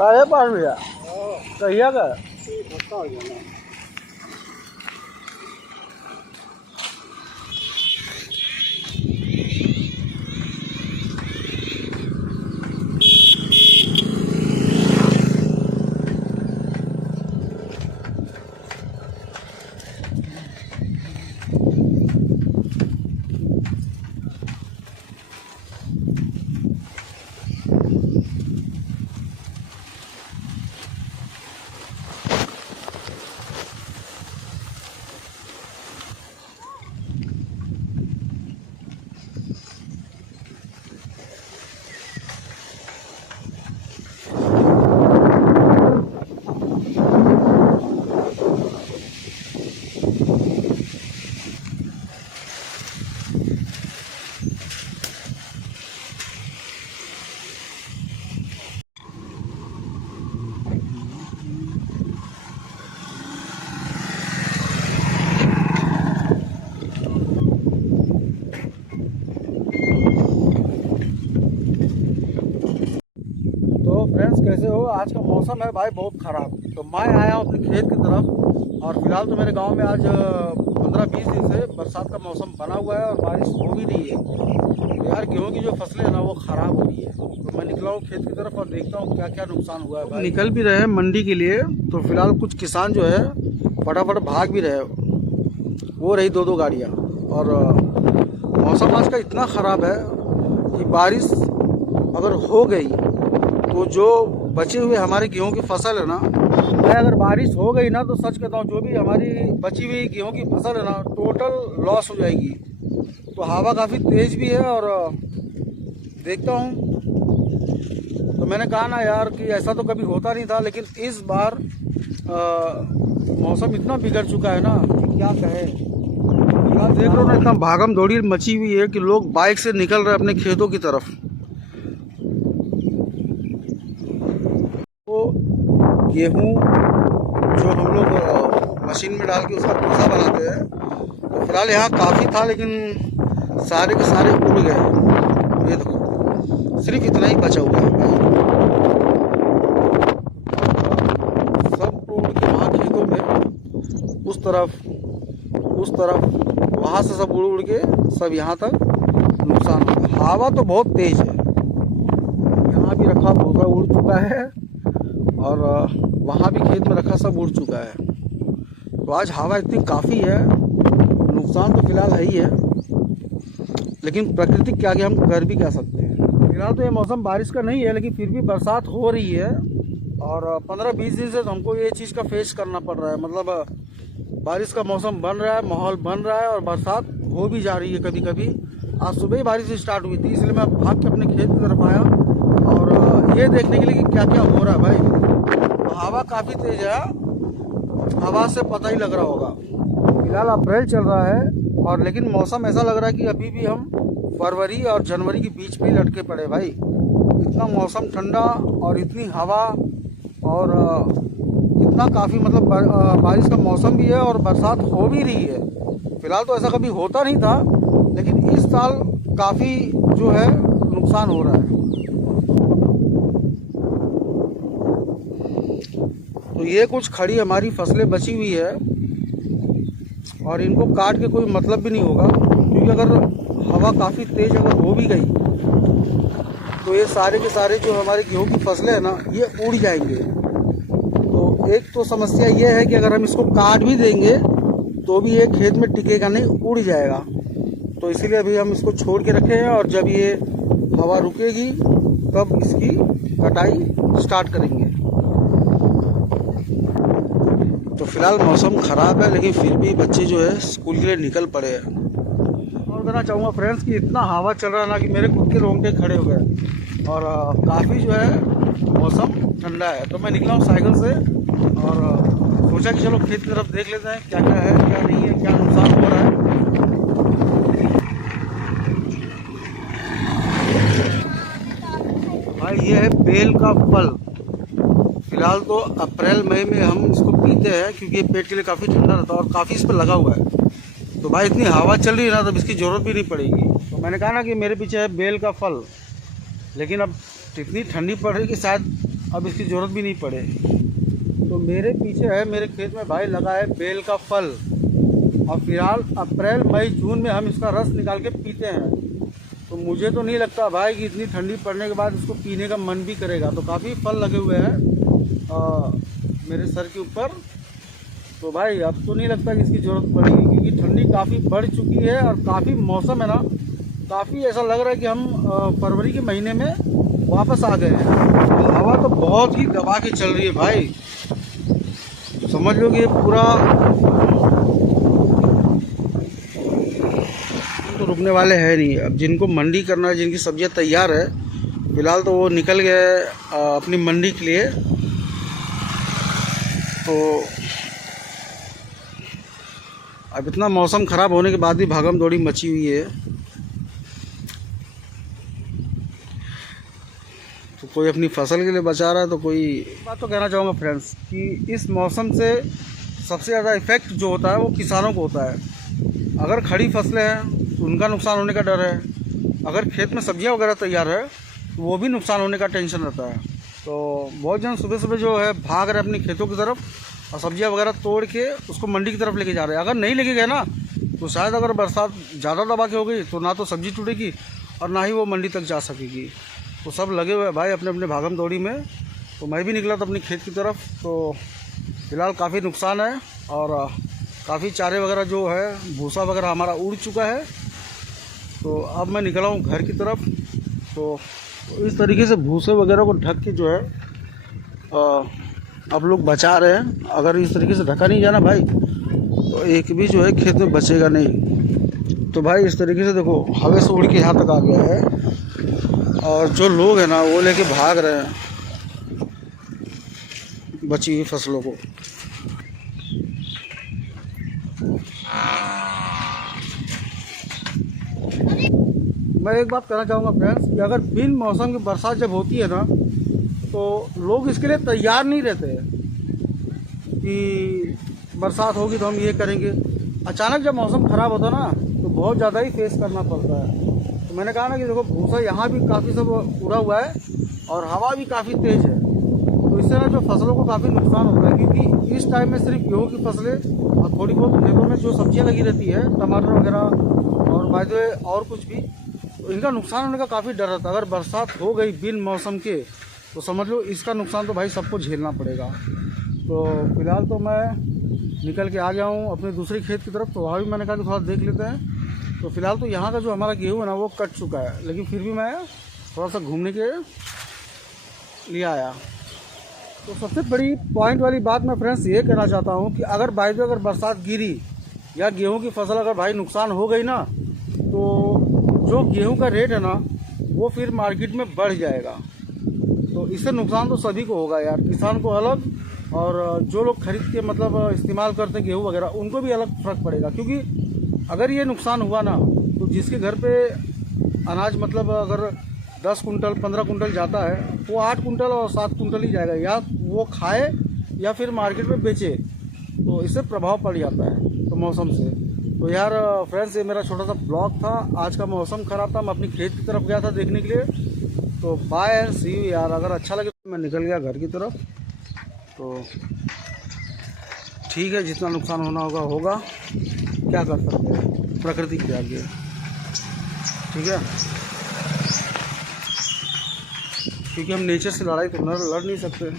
काहे पार भैया कहिया का तो फ्रेंड्स कैसे हो। आज का मौसम है भाई बहुत ख़राब। तो मैं आया हूँ अपने खेत की तरफ और फिलहाल तो मेरे गांव में आज 15-20 दिन से बरसात का मौसम बना हुआ है और बारिश हो भी रही है। तो यार गेहूँ की जो फसलें हैं ना वो ख़राब हो रही है। तो मैं निकला हूँ खेत की तरफ और देखता हूँ क्या क्या नुकसान हुआ है भाई। निकल भी रहे हैं मंडी के लिए। तो फिलहाल कुछ किसान जो है फटाफट भाग भी रहे, वो रही 2-2 गाड़ियाँ। और मौसम आज का इतना ख़राब है कि बारिश अगर हो गई तो जो बचे हुए हमारे गेहूं की फसल है ना, अगर बारिश हो गई ना तो सच कहता हूँ जो भी हमारी बची हुई गेहूं की फसल है ना टोटल लॉस हो जाएगी। तो हवा काफ़ी तेज़ भी है और देखता हूँ। तो मैंने कहा ना यार कि ऐसा तो कभी होता नहीं था, लेकिन इस बार मौसम इतना बिगड़ चुका है ना कि क्या कहे। आप देख रहे हो ना इतना भागम दौड़ी मची हुई है कि लोग बाइक से निकल रहे हैं अपने खेतों की तरफ। गेहूँ जो हम लोग मशीन में डाल के उसका भूसा बनाते हैं, तो फिलहाल यहाँ काफ़ी था लेकिन सारे के सारे उड़ गए। ये देखो सिर्फ इतना ही बचा हुआ है भाई। सब उड़ के वहाँ खेतों में उस तरफ वहाँ से सब उड़ उड़ के सब यहाँ तक नुकसान होगा। हवा तो बहुत तेज़ है। यहाँ भी रखा भूसा उड़ चुका है और वहाँ भी खेत में रखा सब उड़ चुका है। तो आज हवा इतनी काफ़ी है, नुकसान तो फिलहाल है ही है, लेकिन प्रकृति के आगे हम कर भी क्या सकते हैं। फिलहाल तो ये मौसम बारिश का नहीं है, लेकिन फिर भी बरसात हो रही है और 15-20 दिन से तो हमको ये चीज़ का फेस करना पड़ रहा है। मतलब बारिश का मौसम बन रहा है, माहौल बन रहा है और बरसात हो भी जा रही है कभी कभी। आज सुबह ही बारिश स्टार्ट हुई थी, इसलिए मैं भाग के अपने खेत की तरफ आया और ये देखने के लिए कि क्या क्या हो रहा है भाई। हवा काफ़ी तेज़ है, हवा से पता ही लग रहा होगा। फिलहाल अप्रैल चल रहा है और लेकिन मौसम ऐसा लग रहा है कि अभी भी हम फरवरी और जनवरी के बीच में लटके पड़े भाई। इतना मौसम ठंडा और इतनी हवा और इतना काफ़ी मतलब बारिश का मौसम भी है और बरसात हो भी रही है। फिलहाल तो ऐसा कभी होता नहीं था, लेकिन इस साल काफ़ी जो है नुकसान हो रहा है। तो ये कुछ खड़ी हमारी फसलें बची हुई है और इनको काट के कोई मतलब भी नहीं होगा, क्योंकि अगर हवा काफ़ी तेज़ अगर हो भी गई तो ये सारे के सारे जो हमारे गेहूँ की फसलें हैं ना ये उड़ जाएंगे। तो एक तो समस्या ये है कि अगर हम इसको काट भी देंगे तो भी ये खेत में टिकेगा नहीं, उड़ जाएगा। तो इसीलिए अभी हम इसको छोड़ के रखे हैं और जब ये हवा रुकेगी तब इसकी कटाई स्टार्ट करेंगे। तो फिलहाल मौसम ख़राब है, लेकिन फिर भी बच्चे जो है स्कूल के लिए निकल पड़े हैं। और कहना चाहूँगा फ्रेंड्स कि इतना हवा चल रहा है ना कि मेरे खुद के रोंगटे खड़े हो गए और काफ़ी जो है मौसम ठंडा है। तो मैं निकला हूँ साइकिल से और सोचा कि चलो खेत की तरफ देख लेते हैं क्या क्या है क्या नहीं है, क्या नुकसान हो रहा है। भाई ये है बेल का फल। फिलहाल तो अप्रैल मई में हम इसको पीते हैं क्योंकि ये पेट के लिए काफ़ी ठंडा रहता है और काफ़ी इस पर लगा हुआ है। तो भाई इतनी हवा चल रही है ना तब इसकी ज़रूरत भी नहीं पड़ेगी। तो मैंने कहा ना कि मेरे पीछे है बेल का फल, लेकिन अब इतनी ठंडी पड़ रही कि शायद अब इसकी ज़रूरत भी नहीं पड़े। तो मेरे पीछे है, मेरे खेत में भाई लगा है बेल का फल, और फिलहाल अप्रैल मई जून में हम इसका रस निकाल के पीते हैं। तो मुझे तो नहीं लगता भाई कि इतनी ठंडी पड़ने के बाद इसको पीने का मन भी करेगा। तो काफ़ी फल लगे हुए हैं मेरे सर के ऊपर। तो भाई अब तो नहीं लगता कि इसकी ज़रूरत पड़ेगी, क्योंकि ठंडी काफ़ी बढ़ चुकी है और काफ़ी मौसम है ना, काफ़ी ऐसा लग रहा है कि हम फरवरी के महीने में वापस आ गए हैं। हवा तो बहुत ही दबा के चल रही है भाई, समझ लो कि ये पूरा तो रुकने वाले हैं नहीं। अब जिनको मंडी करना है, जिनकी सब्जियां तैयार है, फिलहाल तो वो निकल गए अपनी मंडी के लिए। तो अब इतना मौसम ख़राब होने के बाद भी भागम दौड़ी मची हुई है। तो कोई अपनी फसल के लिए बचा रहा है, तो कोई बात तो कहना चाहूँगा फ्रेंड्स कि इस मौसम से सबसे ज़्यादा इफ़ेक्ट जो होता है वो किसानों को होता है। अगर खड़ी फसलें हैं तो उनका नुकसान होने का डर है, अगर खेत में सब्जियां वगैरह तैयार है तो वो भी नुकसान होने का टेंशन रहता है। तो बहुत जन सुबह सुबह जो है भाग रहे अपनी खेतों की तरफ और सब्जियां वगैरह तोड़ के उसको मंडी की तरफ लेके जा रहे हैं। अगर नहीं लेके गए ना तो शायद अगर बरसात ज़्यादा दबा के हो गई तो ना तो सब्जी टूटेगी और ना ही वो मंडी तक जा सकेगी। तो सब लगे हुए हैं भाई अपने अपने भागम दौड़ी में। तो मैं भी निकला था अपनी खेत की तरफ। तो फिलहाल काफ़ी नुकसान है और काफ़ी चारे वगैरह जो है भूसा वगैरह हमारा उड़ चुका है। तो अब मैं निकला हूँ घर की तरफ। तो इस तरीके से भूसे वगैरह को ढक के जो है अब लोग बचा रहे हैं। अगर इस तरीके से ढका नहीं जाना भाई तो एक भी जो है खेत में बचेगा नहीं। तो भाई इस तरीके से देखो हवा से उड़ के यहाँ तक आ गया है और जो लोग हैं ना वो लेके भाग रहे हैं बची हुई फसलों को। मैं एक बात कहना चाहूँगा फ्रेंड्स कि अगर बिन मौसम की बरसात जब होती है ना तो लोग इसके लिए तैयार नहीं रहते कि बरसात होगी तो हम ये करेंगे। अचानक जब मौसम ख़राब होता है ना तो बहुत ज़्यादा ही फेस करना पड़ता है। तो मैंने कहा ना कि देखो भूसा यहाँ भी काफ़ी सब उड़ा हुआ है और हवा भी काफ़ी तेज़ है। तो इससे ना जो फसलों को काफ़ी नुकसान होता है, क्योंकि इस टाइम में सिर्फ गेहूँ की फसलें और थोड़ी बहुत खेतों में जो सब्जियाँ लगी रहती है टमाटर वगैरह और बाय द वे और कुछ भी, तो इनका नुकसान होने का काफ़ी डर रहता है। अगर बरसात हो गई बिन मौसम के तो समझ लो इसका नुकसान तो भाई सबको झेलना पड़ेगा। तो फिलहाल तो मैं निकल के आ गया हूँ अपने दूसरी खेत की तरफ। तो वहाँ भी मैंने कहा कि थोड़ा देख लेते हैं। तो फिलहाल तो यहाँ का जो हमारा गेहूँ है ना वो कट चुका है, लेकिन फिर भी मैं थोड़ा सा घूमने के लिए आया। तो सबसे बड़ी पॉइंट वाली बात मैं फ्रेंड्स ये कहना चाहता हूँ कि अगर बाई द अगर बरसात गिरी या गेहूँ की फसल अगर भाई नुकसान हो गई ना तो जो गेहूँ का रेट है ना वो फिर मार्केट में बढ़ जाएगा। तो इससे नुकसान तो सभी को होगा यार, किसान को अलग और जो लोग खरीद के मतलब इस्तेमाल करते हैं गेहूँ वगैरह उनको भी अलग फ़र्क पड़ेगा। क्योंकि अगर ये नुकसान हुआ ना तो जिसके घर पे अनाज मतलब अगर 10 कुंटल 15 कुंटल जाता है वो 8 कुंटल और 7 कुंटल ही जाएगा, या वो खाए या फिर मार्केट में बेचे। तो इससे प्रभाव पड़ जाता है तो मौसम से। तो यार फ्रेंड्स ये मेरा छोटा सा ब्लॉग था। आज का मौसम ख़राब था, मैं अपनी खेत की तरफ गया था देखने के लिए। तो बाय एंड सी यू यार। अगर अच्छा लगे तो मैं निकल गया घर की तरफ। तो ठीक है, जितना नुकसान होना होगा होगा, क्या कर सकते हैं, प्रकृति के आगे। ठीक है, क्योंकि हम नेचर से लड़ाई तो लड़ नहीं सकते।